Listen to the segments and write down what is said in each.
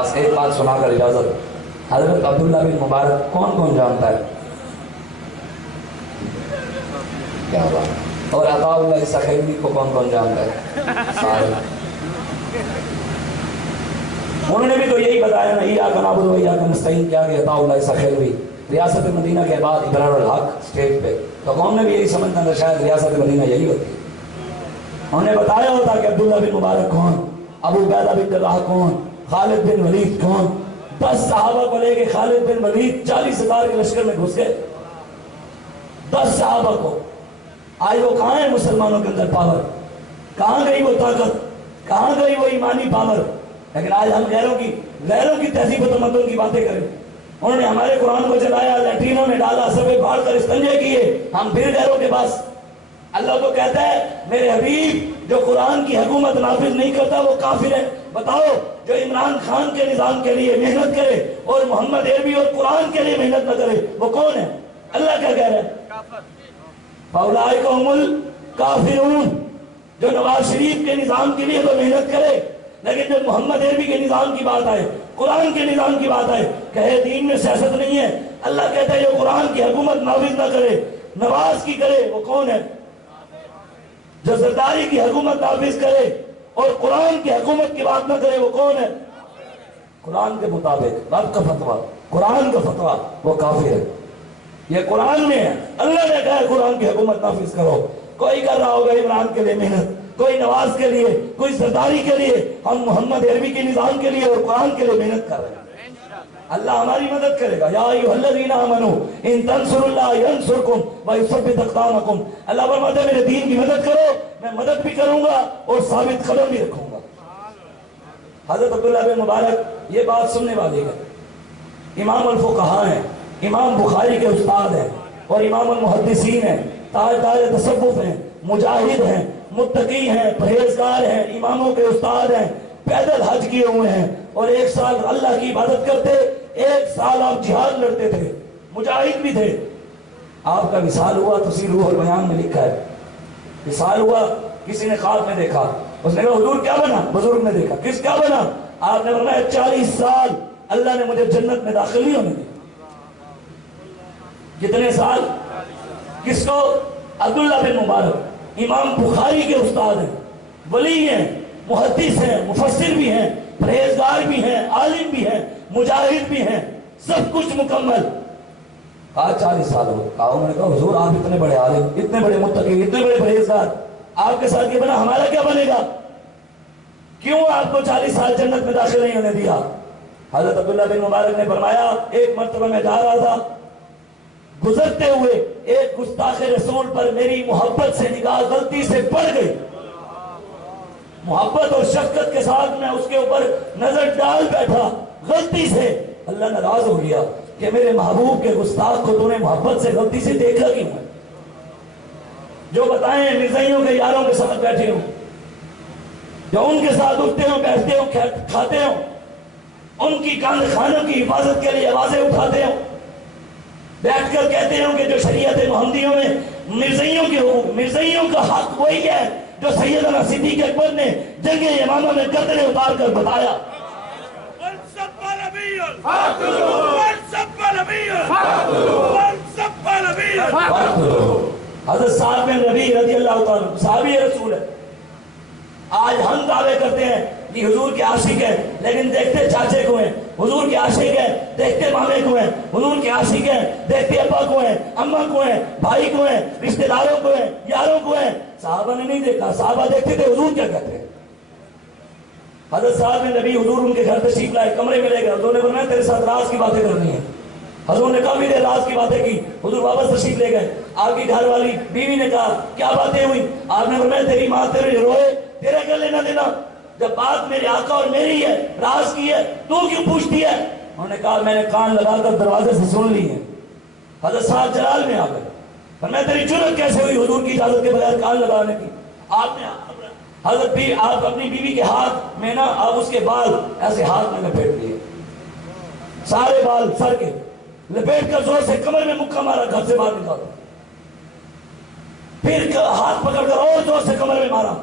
بس ایک بات سنا کر اجازت. حضرت عبداللہ بن مبارک کون کون جانتا ہے؟ کیا بات. اور عطاء اللہ سخیوی کو کون کون جانتا ہے؟ سارے. انہوں نے بھی تو یہی بتایا نا, ایاک نعبد و ایاک نستعین کیا کہ عطاء اللہ سخیوی ریاست مدینہ کے بعد ابرار الحق اسٹیج پہ, تو قوم نے بھی یہی سمجھنا تھا شاید ریاست مدینہ یہی ہوتی ہے. انہوں نے بتایا ہوتا کہ عبداللہ بن مبارک کون, ابو عبیدہ بن جراح کون, خالد بن ولید کون. 10 صحابہ کو لے کے خالد بن ولید 40,000 کے لشکر میں گھس گئے. 10 صحابہ کو. آج وہ کہاں ہے مسلمانوں کے اندر پاور؟ کہاں گئی وہ طاقت؟ کہاں گئی وہ ایمانی پاور؟ لیکن آج ہم غیروں کی تہذیب و تمدن کی باتیں کریں. انہوں نے ہمارے قرآن کو چلایا, لیٹرینوں میں ڈالا, سبے پھاڑ کر استنجے کیے, ہم پھر غیروں کے پاس. اللہ تو کہتا ہے میرے حبیب جو قرآن کی حکومت نافذ نہیں کرتا وہ کافر ہے. بتاؤ جو عمران خان کے نظام کے لیے محنت کرے اور محمد عربی اور قرآن کے لیے محنت نہ کرے وہ کون ہے؟ اللہ کیا کہہ رہا ہے؟ فَأُولَٰئِكَ هُمُ الْكَافِرُونَ. جو نواز شریف کے نظام کے لیے تو محنت کرے, لیکن جب محمد عربی کے نظام کی بات آئے, قرآن کے نظام کی بات آئے, کہے دین میں سیاست نہیں ہے. اللہ کہتا ہے جو قرآن کی حکومت نافذ نہ کرے, نواز کی کرے, وہ کون ہے؟ جو زرداری کی حکومت نافذ کرے اور قرآن کی حکومت کی بات نہ کرے وہ کون ہے؟ قرآن کے مطابق رب کا فتویٰ, قرآن کا فتویٰ, وہ کافر ہے. یہ قرآن میں ہے, اللہ نے کہا ہے قرآن کی حکومت نافذ کرو. کوئی کر رہا ہوگا عمران کے لیے محنت, کوئی نواز کے لیے, کوئی زرداری کے لیے, ہم محمد عربی کے نظام کے لیے اور قرآن کے لیے محنت کر رہے ہیں. اللہ ہماری مدد کرے گا. یا ایھا الذین آمنوا ان تنصروا اللہ ینصرکم ویثبت اقدامکم. اللہ فرماتا ہے میرے دین کی مدد کرو, میں مدد بھی کروں گا اور ثابت قدم بھی رکھوں گا. حضرت عبداللہ بن مبارک یہ بات سننے والے ہیں. امام الفقہاء ہیں, امام بخاری کے استاد ہیں اور امام المحدثین ہیں, تاجدار تصوف ہیں, مجاہد ہیں, متقی ہیں, پرہیزگار ہیں, اماموں کے استاد ہیں, پیدل حج کیے ہوئے ہیں اور 1 سال اللہ کی عبادت کرتے, 1 سال آپ جہاد لڑتے تھے, مجاہد بھی تھے. آپ کا وصال ہوا, تفسیر روح البیان میں لکھا ہے. وصال ہوا, کسی نے خواب میں دیکھا, اس نے کہا حضور کیا بنا؟ بزرگ نے دیکھا, کس کیا بنا؟ آپ نے فرمایا 40 سال اللہ نے مجھے جنت میں داخل نہیں ہونے دیا. کتنے سال؟ کس کو؟ عبداللہ بن مبارک امام بخاری کے استاد ہیں, ولی ہیں, محدث ہیں, مفسر بھی ہیں, پرہیزگار بھی ہیں, عالم بھی ہیں, مجاہد بھی ہیں, سب کچھ مکمل. کہا 40 سال ہو. کہا انہوں نے کہا حضور آپ اتنے بڑے عالم, اتنے بڑے متقی, اتنے بڑے پرہیزگار, آپ کے ساتھ یہ بنا, ہمارا کیا بنے گا؟ کیوں آپ کو 40 سال جنت میں داخل نہیں ہونے دیا؟ حضرت عبداللہ بن مبارک نے فرمایا ایک مرتبہ میں جا رہا تھا, گزرتے ہوئے ایک گستاخ رسول پر میری محبت سے نگاہ غلطی سے پڑ گئی. محبت اور شفقت کے ساتھ میں اس کے اوپر نظر ڈال بیٹھا, غلطی سے. اللہ ناراض ہو گیا کہ میرے محبوب کے گستاخ کو تو نے محبت سے غلطی سے دیکھا کیوں ہے؟ جو بتائیں مرزائیوں کے یاروں کے ساتھ بیٹھے ہوں, جو ان کے ساتھ اٹھتے ہوں, بیٹھتے ہوں, کھاتے ہوں, ان کی خانوں کی حفاظت کے لیے آوازیں اٹھاتے ہوں, بیٹھ کر کہتے ہوں کہ جو شریعت محمدیوں میں مرزائیوں کا حق وہی ہے جو سیدنا صدیق اکبر نے جنگ یمامہ میں گردنیں اتار کر بتایا. حضرت سعد بن ربیع رضی اللہ تعالیٰ صحابی رسول ہے. آج ہم دعوے کرتے ہیں کہ حضور کے عاشق ہیں, لیکن دیکھتے چاچے کو ہیں. حضور کے عاشق ہیں, دیکھتے مامے کو ہیں. حضور کے عاشق ہیں, دیکھتے ابا کو ہیں, اماں کو ہیں, بھائی کو ہیں, رشتہ داروں کو ہیں, یاروں کو ہیں. صحابہ نے نہیں دیکھا, صحابہ دیکھتے تھے حضور کیا کہتے ہیں. حضرت سعد بن ربیع حضور ان کے گھر تشریف لائے, کمرے میں لے گئے. حضور نے فرمایا تیرے ساتھ راز کی باتیں کرنی ہیں. حضور نے کافی دیر راز کی باتیں کی. حضور واپس تشریف لے گئے. آپ کی گھر والی بیوی نے کہا کیا باتیں ہوئی؟ آپ نے فرمایا تیری ماں تیرے روئے, تیرا کیا لینا دینا؟ جب بات میرے آقا اور میری ہے, راز کی ہے, تو کیوں پوچھتی ہے؟ انہوں نے کہا میں نے کان لگا کر دروازے سے سن لی ہے. حضرت صاحب جلال میں آ گئے. فرمایا تیری جرأت کیسے ہوئی حضور کی اجازت کے بغیر کان لگانے کی؟ آپ نے حضرت بھی آپ اپنی بیوی کے ہاتھ میں نا آپ اس کے بال ایسے ہاتھ میں لپیٹ لیے, سارے بال سر کے لپیٹ کر زور سے کمر میں مکہ مارا, گھر سے باہر نکالا. پھر ہاتھ پکڑ کر اور زور سے کمر میں مارا.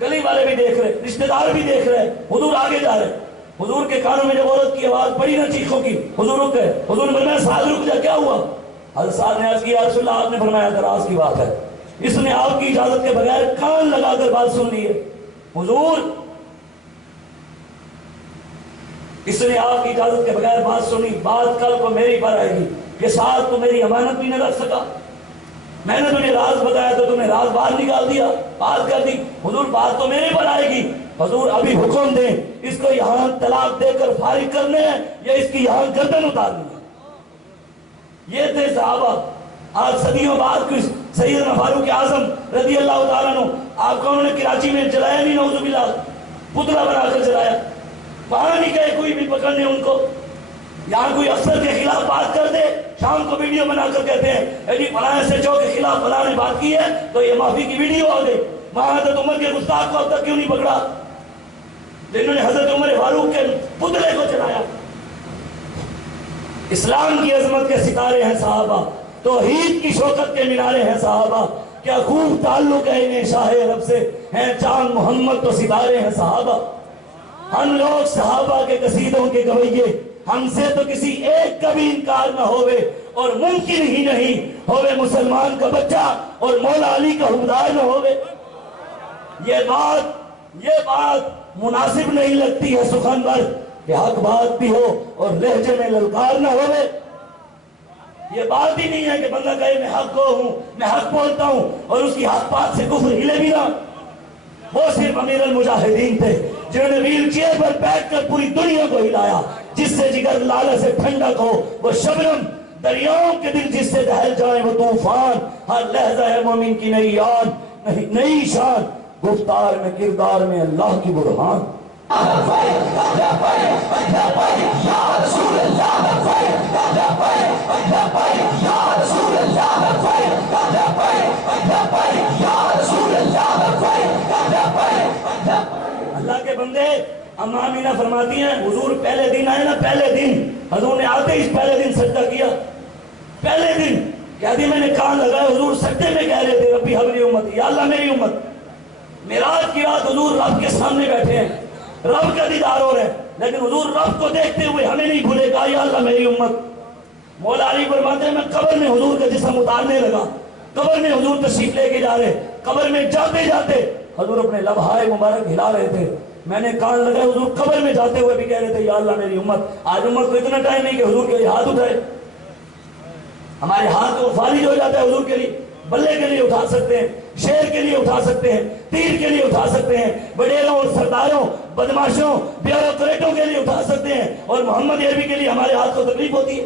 گلی والے بھی دیکھ رہے, رشتہ دار بھی دیکھ رہے, حضور آگے جا رہے. حضور کے کانوں میں جب عورت کی آواز پڑی نا چیخوں کی، حضور رک گئے. حضور نے فرمایا سعد رک جا، کیا ہوا؟ حضرت سعد نے عرض کیا یا رسول اللہ، آپ نے فرمایا دراز کی بات ہے. اس نے آپ کی اجازت کے بغیر کان لگا کر بات سن لی ہے. حضور اس نے آپ کی اجازت کے بغیر بات سنی، بات کل کو میری پر آئے گی کہ ساتھ تو میری امانت بھی نہ رکھ سکا، میں نے تجھے راز بتایا تو تم نے راز باہر نکال دیا، بات کر دی. حضور بات تو میرے پر آئے گی. حضور ابھی حکم دیں اس کو یہاں طلاق دے کر فارغ کرنے ہیں یا اس کی یہاں گردن اتارنی ہے. یہ تھے صحابہ. آج صدیوں بعد کچھ سیدنا فاروق اعظم رضی اللہ تعالیٰ عنہ، آپ کو انہوں نے کراچی میں جلایا نہیں، نعوذ باللہ، پتلا بنا کر جلایا. وہاں نہیں گئے کوئی بھی پکڑنے ان کو. یہاں کوئی افسر کے خلاف بات کر دے، شام کو ویڈیو بنا کر کہتے ہیں جی فلاں SHO کے خلاف فلاں نے بات کی ہے تو یہ معافی کی ویڈیو آ گئی. وہاں حضرت عمر کے گستاخ کو اب تک کیوں نہیں پکڑا جنہوں نے حضرت عمر فاروق کے پتلے کو چلایا؟ اسلام کی عظمت کے ستارے ہیں صحابہ، توحید کی شوکت کے مینارے ہیں صحابہ. کیا خوب تعلق ہے انہیں شاہ عرب سے، ہیں چاند محمد تو ستارے ہیں صحابہ. ہم لوگ صحابہ کے قصیدوں کے گویے، ہم سے تو کسی ایک کا بھی انکار نہ ہوئے، اور ممکن ہی نہیں ہوئے مسلمان کا بچہ اور مولا علی کا حکمدار نہ ہوئے. یہ بات مناسب نہیں لگتی ہے سخن پر کہ حق بات بھی ہو اور لہجے میں للکار نہ ہوئے. یہ بات ہی نہیں ہے کہ بندہ کہے میں حق کو ہوں، میں حق بولتا ہوں، اور اس کی حق بات سے کفر ہلے بھی نہ. وہ صرف امیر المجاہدین تھے جنہوں نے ویل چیئر پر بیٹھ کر پوری دنیا کو ہلایا. جس سے جگر لالہ سے ٹھنڈک ہو وہ شبنم، دریاؤں کے دل جس سے دہل جائے وہ طوفان. ہر لہجہ ہے مومن کی نئی آن، نئی شان، گفتار میں کردار میں اللہ کی برہان. اللہ کے بندے، اما امینہ فرماتی ہیں حضور پہلے دن آئے نا، پہلے دن حضور نے آتے ہی پہلے دن سجدہ کیا. پہلے دن کہتی میں نے کان لگائے، حضور سجدے میں کہہ رہے تھے ربی حبلی امت، یا اللہ میری امت. معراج کی رات حضور رب کے سامنے بیٹھے ہیں، رب کا دیدار ہو رہا ہے، لیکن حضور رب کو دیکھتے ہوئے ہمیں نہیں بھولے گا یا اللہ میری امت. مولا علی فرماتے ہیں میں قبر میں حضور کا جسم اتارنے لگا، قبر میں حضور تشریف لے کے جا رہے، قبر میں جاتے جاتے حضور اپنے لبہائے مبارک ہلا رہے تھے. میں نے کان لگائے، حضور قبر میں جاتے ہوئے بھی کہہ رہے تھے یا اللہ میری امت. آج امت کو اتنا ٹائم نہیں کہ حضور کے لیے ہاتھ اٹھائے. ہمارے ہاتھ کو فارغ ہو جاتا ہے حضور کے لیے. بلے کے لیے اٹھا سکتے ہیں، شیر کے لیے اٹھا سکتے ہیں، تیر کے لیے اٹھا سکتے ہیں، وڈیروں اور سرداروں، بدماشوں، بیوروکریٹوں کے لیے اٹھا سکتے ہیں، اور محمد عربی کے لیے ہمارے ہاتھ کو تکلیف ہوتی ہے.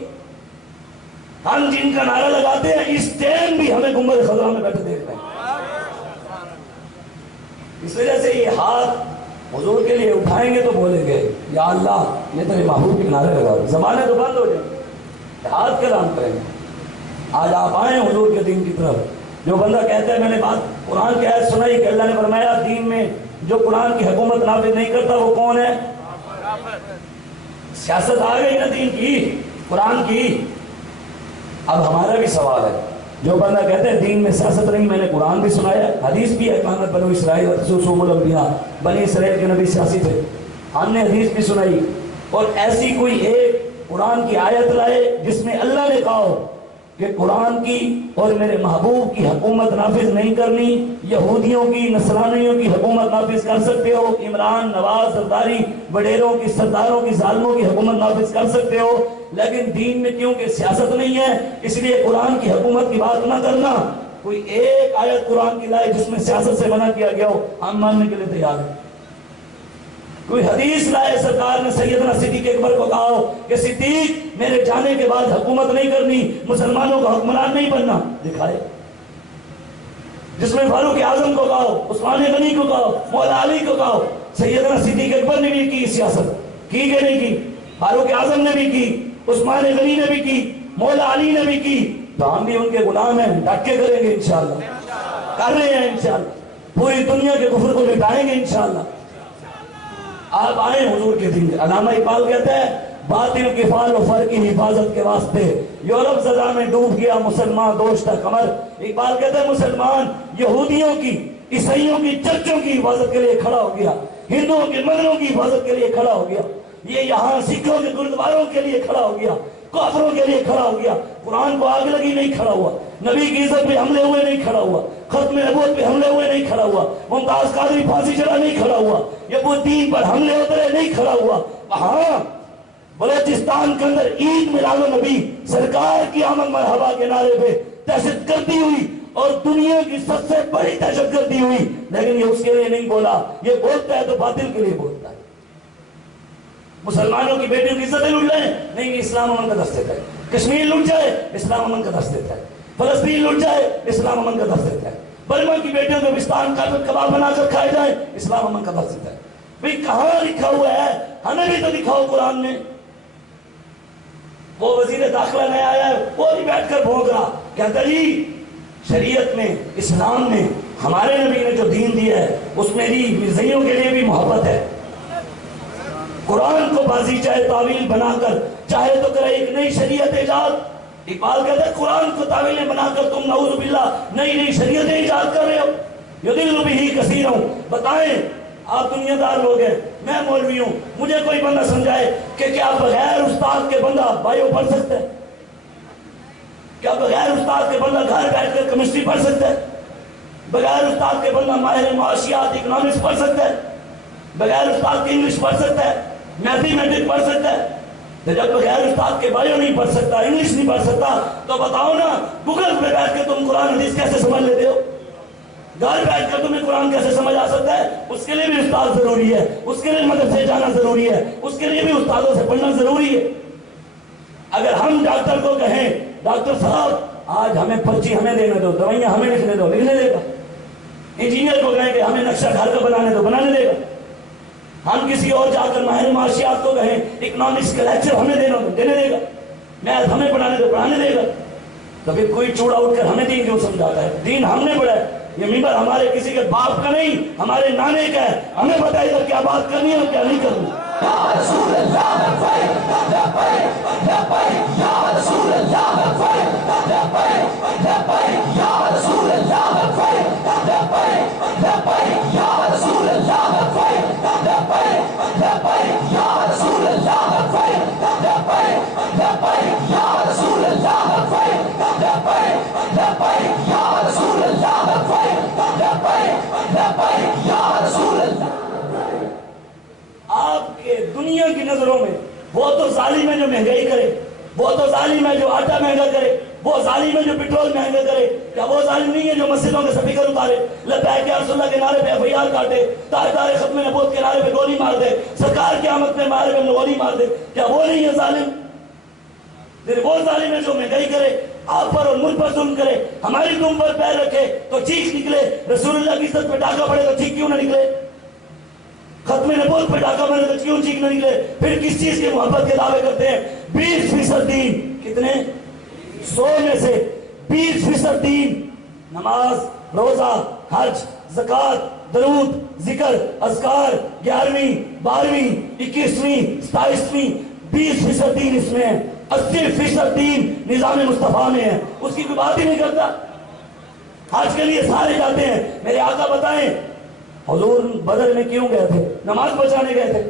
ہم جن کا نعرہ لگاتے ہیں اس ٹائم بھی ہمیں گنبد خضرا میں بیٹھے دیکھتے ہیں. اس وجہ سے یہ ہاتھ حضور کے لیے اٹھائیں گے تو بولیں گے یا اللہ یہ تیرے محبوب کے نعرے لگاؤ. زبانیں تو بند ہو جائیں، ہاتھ کا نام کریں گے. آج آپ آئیں حضور کے دین کی طرف. جو بندہ کہتا ہے میں نے بات قرآن کی آیت سنائی کہ اللہ نے فرمایا دین میں جو قرآن کی حکومت نافذ نہیں کرتا وہ کون ہے؟ سیاست آ گئی نا دین کی، قرآن کی. اب ہمارا بھی سوال ہے، جو بندہ کہتے ہیں دین میں سیاست نہیں، میں نے قرآن بھی سنایا، حدیث بھی ہے کانت بنو اسرائیل رسوم الانبیاء، بنی اسرائیل کے نبی سیاسی تھے، ہم نے حدیث بھی سنائی، اور ایسی کوئی ایک قرآن کی آیت لائے جس میں اللہ نے کہا ہو کہ قرآن کی اور میرے محبوب کی حکومت نافذ نہیں کرنی. یہودیوں کی، نصرانیوں کی حکومت نافذ کر سکتے ہو، عمران، نواز، زرداری، وڈیروں کی، سرداروں کی، ظالموں کی حکومت نافذ کر سکتے ہو، لیکن دین میں کیونکہ سیاست نہیں ہے اس لیے قرآن کی حکومت کی بات نہ کرنا. کوئی ایک آیت قرآن کی لائے جس میں سیاست سے منع کیا گیا ہو، ہم ماننے کے لیے تیار ہیں. کوئی حدیث لائے سرکار نے سیدنا صدیق اکبر کو کہا ہو کہ صدیق میرے جانے کے بعد حکومت نہیں کرنی، مسلمانوں کا حکمران نہیں بننا، دکھائے. جس میں فاروق اعظم کو کہا ہو، عثمان غنی کو کہا ہو، مولا علی کو کہا ہو. سیدنا صدیق اکبر نے بھی کی سیاست، کی کہ نہیں کی؟ فاروق اعظم نے بھی کی، عثمان غنی نے بھی کی، مولا علی نے بھی کی. تو ہم بھی ان کے غلام ہیں، ڈٹ کے کریں گے انشاءاللہ، کر رہے ہیں انشاءاللہ، پوری دنیا کے کفر کو مٹائیں گے انشاءاللہ. آپ آئیں حضور کے دین. علامہ اقبال کہتا ہے باطل کی فال و فر کی حفاظت کے واسطے یورپ سزا میں ڈوب گیا مسلمان دوشتہ کمر. اقبال کہتا ہے مسلمان یہودیوں کی، عیسائیوں کی چرچوں کی حفاظت کے لیے کھڑا ہو گیا، ہندوؤں کے مندروں کی حفاظت کے لیے کھڑا ہو گیا. یہ یہاں سکھوں کے گردواروں کے لیے کھڑا ہو گیا، کافروں کے لیے کھڑا ہو گیا، قرآن کو آگ لگی نہیں کھڑا ہوا، نبی کی عزت پہ حملے ہوئے نہیں کھڑا ہوا، ختم نبوت پہ حملے ہوئے نہیں کھڑا ہوا، ممتاز قادری پھانسی چڑھا نہیں کھڑا ہوا، یہ وہ دین پر حملے ہوتے رہے نہیں کھڑا ہوا۔ وہاں بلوچستان کے اندر عید میلاد النبی سرکار کی آمد مرحبا کے نعرے پہ دہشت گردی ہوئی اور دنیا کی سب سے بڑی دہشت گردی ہوئی، لیکن یہ اس کے لیے نہیں بولا، یہ بولتا ہے تو باطل کے لیے بولتا ہے۔ مسلمانوں کی بیٹیوں کی عزتیں لٹ جائیں، نہیں اسلام امن کا دست دیتا ہے۔ کشمیر لٹ جائے، اسلام امن کا دست دیتا ہے۔ فلسطین لٹ جائے، اسلام امن کا دست دیتا ہے۔ برما کی بیٹیوں کو پاکستان کا کباب بنا کر کھائے جائیں، اسلام امن کا دست دیتا ہے۔ بھئی کہاں لکھا ہوا ہے؟ ہمیں بھی تو دکھاؤ قرآن میں۔ وہ وزیر داخلہ نیا آیا ہے، وہ بھی بیٹھ کر بھونک رہا، کہتا جی شریعت میں، اسلام میں ہمارے نبی نے جو دین دیا ہے اس میں بھی مرزائیوں کے لیے بھی محبت ہے۔ قرآن کو بازی چاہے تعویل بنا کر چاہے تو کرے ایک نئی شریعت ایجاد۔ اقبال کہتا ہے قرآن کو تعویلیں بنا کر تم نعوذ باللہ نئی نئی شریعتیں ایجاد کر رہے ہو۔ یضل بہ کثیرا، بتائیں آپ دنیا دار لوگ ہیں، میں مولوی ہوں، مجھے کوئی بندہ سمجھائے کہ کیا بغیر استاد کے بندہ بائیو پڑھ سکتا ہے؟ کیا بغیر استاد کے بندہ گھر بیٹھ کر کیمسٹری پڑھ سکتا ہے؟ بغیر استاد کے بندہ ماہر معاشیات اکنامکس پڑھ سکتا ہے؟ بغیر استاد کے انگلش پڑھ سکتا ہے؟ میتھمیٹک پڑھ سکتا ہے؟ تو جب بغیر استاد کے بائیو نہیں پڑھ سکتا، انگلش نہیں پڑھ سکتا، تو بتاؤ نا گوگل پہ بیٹھ کے تم قرآن حدیث کیسے سمجھ لیتے ہو؟ گھر بیٹھ کر تمہیں قرآن کیسے سمجھ آ سکتا ہے؟ اس کے لیے بھی استاد ضروری ہے، اس کے لیے مدرسے جانا ضروری ہے، اس کے لیے بھی استادوں سے پڑھنا ضروری ہے۔ اگر ہم ڈاکٹر کو کہیں ڈاکٹر صاحب آج ہمیں پرچی ہمیں دینے دو، دوائیاں ہمیں لکھنے دو، لکھنے دے گا۔ انجینئر کو کہیں کہ ہمیں نقشہ گھر کا بنانے دو، بنانے دے گا۔ ہم کسی اور جا کر ماہر معاشیات کو کہیں اکنامکس کا لیکچر ہمیں دینے دے گا، میتھ ہمیں پڑھانے دو، پڑھانے دے گا۔ تو پھر کوئی چوڑا اٹھ کر ہمیں دین کیوں سمجھاتا ہے؟ دین ہم نے پڑھا ہے، یہ ممبر ہمارے کسی کے باپ کا نہیں، ہمارے نانے کا ہے، ہمیں بتائیے گا کیا بات کرنی ہے اور کیا نہیں کرنی۔ یا رسول اللہ لبیک لبیک لبیک یا رسول اللہ لبیک لبیک لبیک یا رسول اللہ لبیک لبیک لبیک یا رسول اللہ لبیک لبیک لبیک یا رسول اللہ لبیک لبیک لبیک یا رسول اللہ لبیک لبیک لبیک یا رسول اللہ لبیک لبیک لبیک یا رسول اللہ۔ آپ کے دنیا کی نظروں میں وہ تو ظالم ہے جو مہنگائی کرے، وہ تو ظالم ہے جو آٹا مہنگا کرے، وہ ظالم ہے جو پیٹرول مہنگا کرے، کیا وہ ظالم نہیں ہے جو مسجدوں کے سپیکر اتارے، لبیک یا رسول اللہ کے نعرے پہ FIR کاٹے، تاجدار ختم نبوت کے نعرے پہ گولی مار دے، سرکار کی آمد پہ نعرے پہ گولی مار دے؟ کیا وہ نہیں ہے ظالم؟ پھر وہ ظالم ہے جو مہنگائی کرے، آپ پر اور ملک پر ظلم کرے، ہماری دم پر پیر رکھے تو چیخ نکلے، رسول اللہ کی عزت پہ ڈاکہ پڑے تو چیخ کیوں نہ نکلے؟ ختم نبوت پہ ڈاکہ پڑے تو کیوں چیخ نہ نکلے؟ پھر کس چیز کی محبت کے دعوے کرتے ہیں؟ 20% دین، کتنے؟ 100 میں سے 20% دین، نماز، روزہ، حج، زکوٰۃ، درود، ذکر، اذکار، 11ویں، 12ویں، 21ویں، 27ویں، 20% دین اس میں ہے۔ 80% دین نظام مصطفیٰ میں ہے، اس کی کوئی بات ہی نہیں کرتا۔ حج کے لیے سارے جاتے ہیں، میرے آقا بتائیں حضور بدر میں کیوں گئے تھے؟ نماز بچانے گئے تھے۔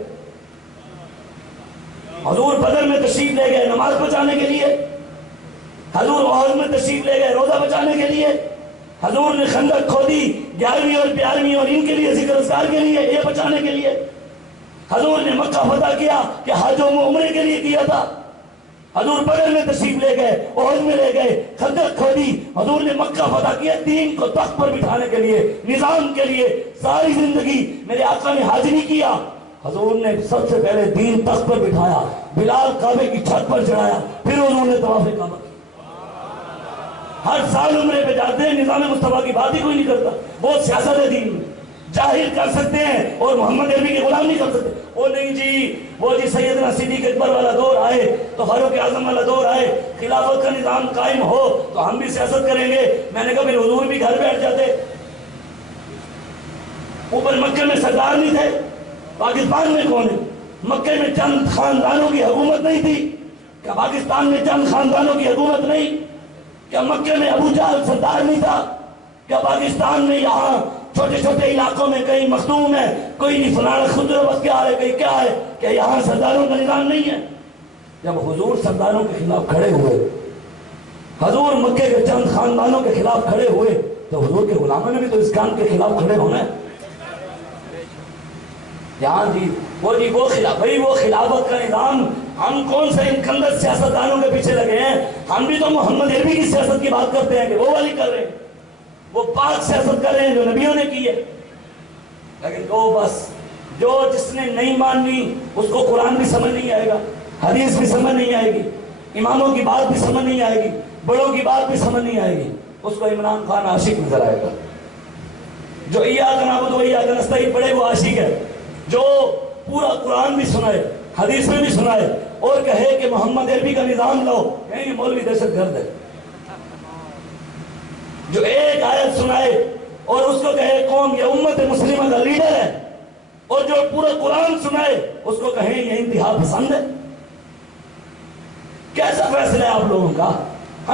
حضور بدر میں تشریف لے گئے نماز بچانے کے لیے، حضور احد میں تشریف لے گئے روزہ بچانے کے لیے، حضور نے خندق کھودی 11ویں اور 12ویں اور ان کے لیے ذکر اذکار کے لیے، یہ بچانے کے لیے۔ حضور نے مکہ فتح کیا کہ حج و عمرے کے لیے کیا تھا۔ حضور بدر میں تشریف لے گئے، احد میں لے گئے، خندق کھودی، حضور نے مکہ فتح کیا دین کو تخت پر بٹھانے کے لیے، نظام کے لیے۔ ساری زندگی میرے آقا نے حج نہیں کیا، حضور نے سب سے پہلے دین تخت پر بٹھایا، بلال کعبے کی چھت پر چڑھایا، پھر حضور نے طواف کعبہ کیا۔ ہر سال عمرے پہ جاتے ہیں، نظام مصطفیٰ کی بات ہی کوئی نہیں کرتا۔ وہ سیاست ہے دین میں، جاہل کر سکتے ہیں اور محمد عربی کے غلام نہیں کر سکتے۔ وہ نہیں جی، وہ جی سیدنا صدیق اکبر والا دور آئے تو فاروق اعظم والا دور آئے، خلافت کا نظام قائم ہو تو ہم بھی سیاست کریں گے۔ میں نے کہا پھر حضور بھی گھر بیٹھ جاتے۔ اوپر مکے میں سردار نہیں تھے، پاکستان میں کون ہے؟ مکے میں چند خاندانوں کی حکومت نہیں تھی کیا پاکستان میں چند خاندانوں کی حکومت نہیں؟ کیا مکے میں ابو جہل سردار نہیں تھا؟ کیا پاکستان میں یہاں چھوٹے چھوٹے علاقوں میں کہیں مخدوم ہے، کوئی نہیں فلانا خود وقت کیا ہے، کہیں کیا ہے کہ یہاں سرداروں کا نظام نہیں ہے۔ جب حضور سرداروں کے خلاف کھڑے ہوئے، حضور مکے کے چند خاندانوں کے خلاف کھڑے ہوئے، تو حضور کے غلاموں نے بھی تو اس کام کے خلاف کھڑے ہونا ہے۔ یہاں جی وہ خلافت کا نظام، ہم کون سے ان کندر سیاستدانوں کے پیچھے لگے ہیں؟ ہم بھی تو محمد عربی کی سیاست کی بات کرتے ہیں کہ وہ والی کر رہے ہیں، وہ پاک سیاست کر رہے ہیں جو نبیوں نے کی ہے۔ لیکن جو جس نے نہیں ماننی اس کو قرآن بھی سمجھ نہیں آئے گا، حدیث بھی سمجھ نہیں آئے گی، اماموں کی بات بھی سمجھ نہیں آئے گی، بڑوں کی بات بھی سمجھ نہیں آئے گی، اس کو عمران خان عاشق نظر آئے گا۔ جو ایاک نعبد و ایاک نستعین پڑھے وہ عاشق ہے، جو پورا قرآن بھی سنائے، حدیث میں بھی سنائے اور کہے کہ محمد عربی کا نظام لاؤ، یہ مولوی دہشت گرد ہے۔ جو ایک آیت سنائے اور اس کو کہے قوم یہ امت مسلمہ کا لیڈر ہے، اور جو پورا قرآن سنائے اس کو کہیں یہ انتہا پسند ہے۔ کیسا فیصلہ ہے آپ لوگوں کا؟